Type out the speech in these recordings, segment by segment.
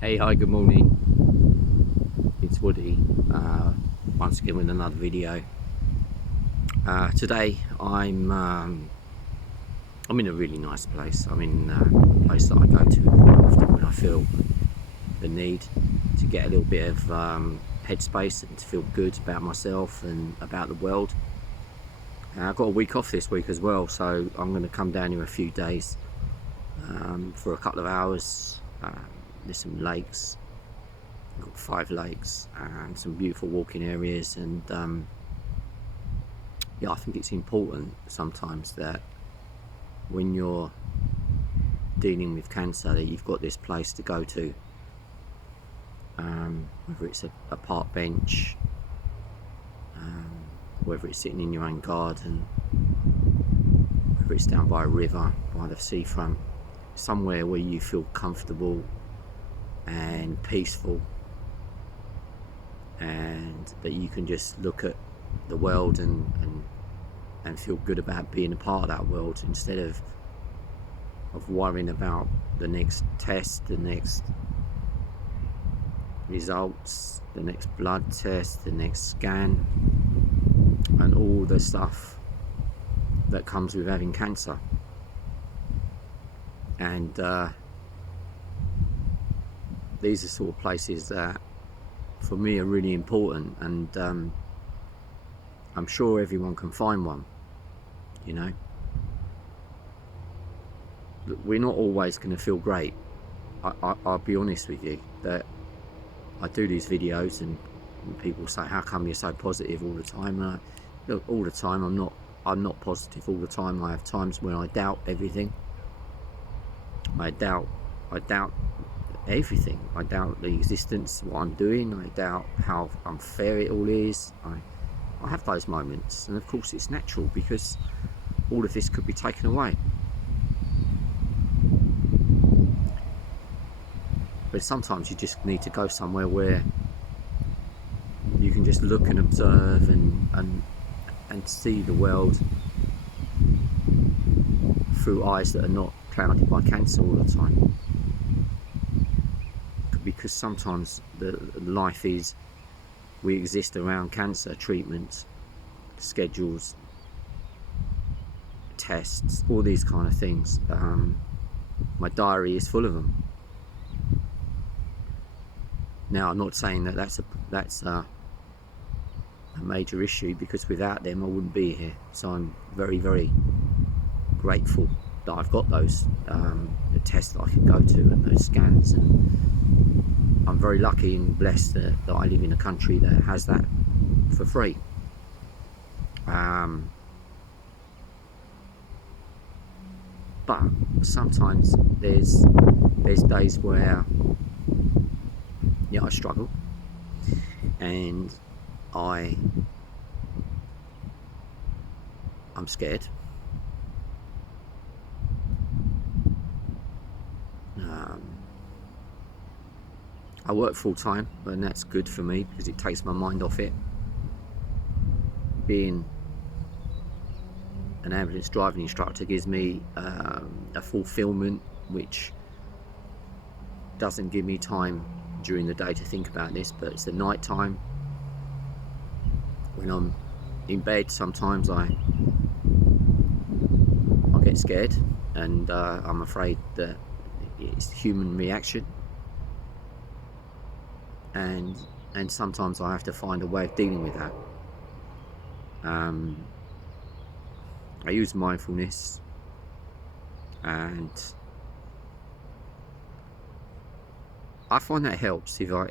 Hey, hi, good morning. It's Woody, once again with another video. Today I'm in a really nice place. I'm in a place that I go to quite often when I feel the need to get a little bit of headspace and to feel good about myself and about the world. I've got a week off this week as well, so I'm going to come down here a few days for a couple of hours. There's some lakes. We've got 5 lakes and some beautiful walking areas, and yeah, I think it's important sometimes that when you're dealing with cancer that you've got this place to go to, whether it's a park bench, whether it's sitting in your own garden, whether it's down by a river, by the seafront, somewhere where you feel comfortable and peaceful, and that you can just look at the world and feel good about being a part of that world, instead of worrying about the next test, the next results, the next blood test, the next scan, and all the stuff that comes with having cancer. And these are sort of places that for me are really important, and I'm sure everyone can find one, you know. We're not always going to feel great. I'll be honest with you, that I do these videos and people say, how come you're so positive all the time? And look, all the time I'm not positive all the time. I have times when I doubt everything. I doubt everything. I doubt the existence of what I'm doing. I doubt how unfair it all is. I have those moments, and of course it's natural, because all of this could be taken away. But sometimes you just need to go somewhere where you can just look and observe and see the world through eyes that are not clouded by cancer all the time. Because sometimes the life is, we exist around cancer treatments, schedules, tests, all these kind of things. My diary is full of them. Now, I'm not saying that that's a major issue, because without them I wouldn't be here. So I'm very, very grateful that I've got those the tests that I can go to and those scans, and I'm very lucky and blessed that I live in a country that has that for free. But sometimes there's days where, yeah, I struggle, and I'm scared. I work full time, and that's good for me because it takes my mind off it. Being an ambulance driving instructor gives me a fulfillment which doesn't give me time during the day to think about this, but it's the night time when I'm in bed. Sometimes I get scared, and I'm afraid that it's human reaction, and sometimes I have to find a way of dealing with that. I use mindfulness, and I find that helps if I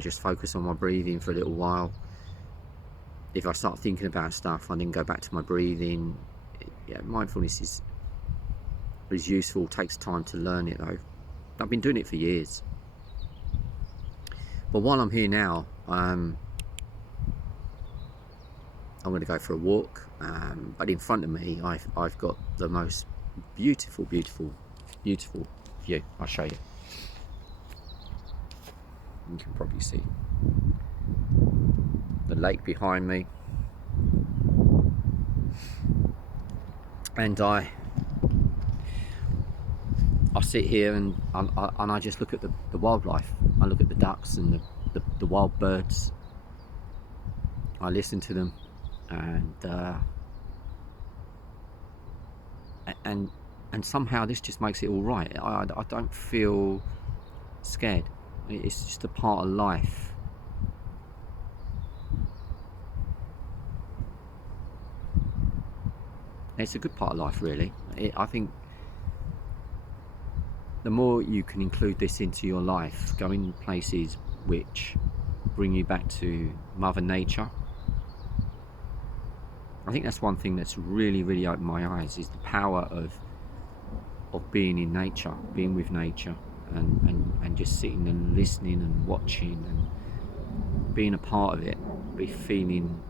just focus on my breathing for a little while. If I start thinking about stuff, I then go back to my breathing. Yeah, mindfulness is useful. It takes time to learn it though. I've been doing it for years. But while I'm here now, I'm going to go for a walk. But in front of me, I've got the most beautiful view. I'll show you. You can probably see the lake behind me, and I sit here and I just look at the wildlife. I look at the ducks and the wild birds. I listen to them, and somehow this just makes it all right. I don't feel scared. It's just a part of life. It's a good part of life, really. I think the more you can include this into your life, going places which bring you back to Mother Nature. I think that's one thing that's really opened my eyes, is the power of being in nature, being with nature, and just sitting and listening and watching and being a part of it, be feeling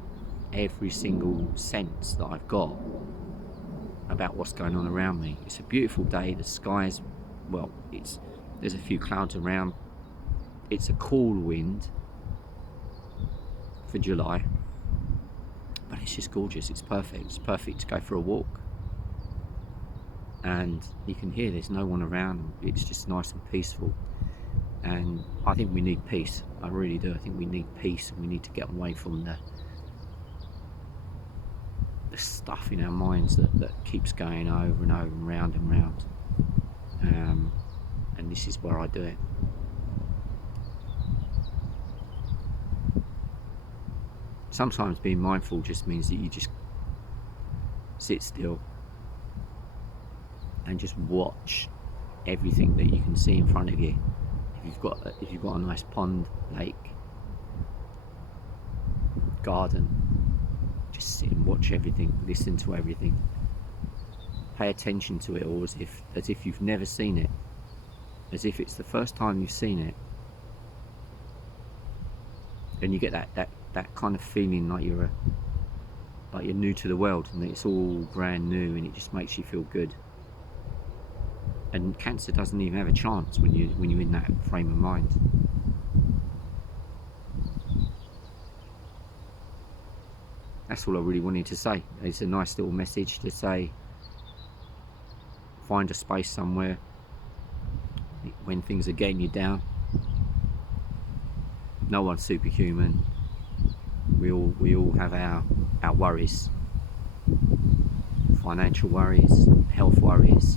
every single sense that I've got about what's going on around me. It's a beautiful day. The sky's, well, there's a few clouds around. It's a cool wind for July, but it's just gorgeous. It's perfect. It's perfect to go for a walk, and you can hear there's no one around. It's just nice and peaceful, and I think we need peace. I really do. I think we need peace, and we need to get away from the stuff in our minds that keeps going over and over and round and round, and this is where I do it. Sometimes being mindful just means that you just sit still and just watch everything that you can see in front of you. If you've got a nice pond, lake, garden, just sit and watch everything, listen to everything, pay attention to it all, as if you've never seen it, as if it's the first time you've seen it, and you get that kind of feeling like you're new to the world, and it's all brand new, and it just makes you feel good. And cancer doesn't even have a chance when you're in that frame of mind. That's all I really wanted to say. It's a nice little message to say, find a space somewhere when things are getting you down. No one's superhuman. We all have our worries, financial worries, health worries,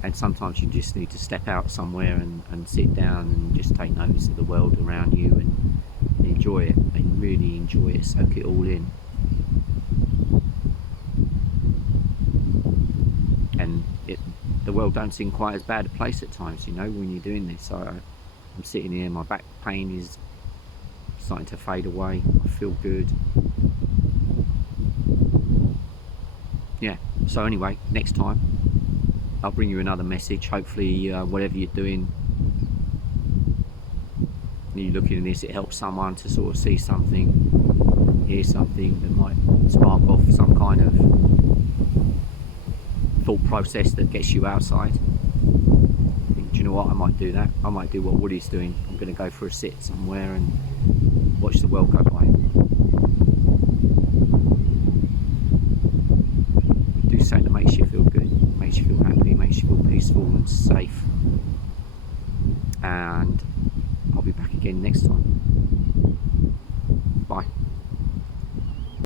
and sometimes you just need to step out somewhere and sit down and just take notice of the world around you and enjoy it, and really enjoy it, soak it all in. And the world don't seem quite as bad a place at times, when you're doing this. I'm sitting here, my back pain is starting to fade away, I feel good. Yeah, so anyway, next time I'll bring you another message. Hopefully whatever you're doing, you're looking at this, it helps someone to sort of see something, hear something that might spark off some kind of thought process that gets you outside. Do you know what, I might do that. I might do what Woody's doing. I'm going to go for a sit somewhere and watch the world go by. Do something that makes you feel good, makes you feel happy, makes you feel peaceful and safe. And I'll be back again next time.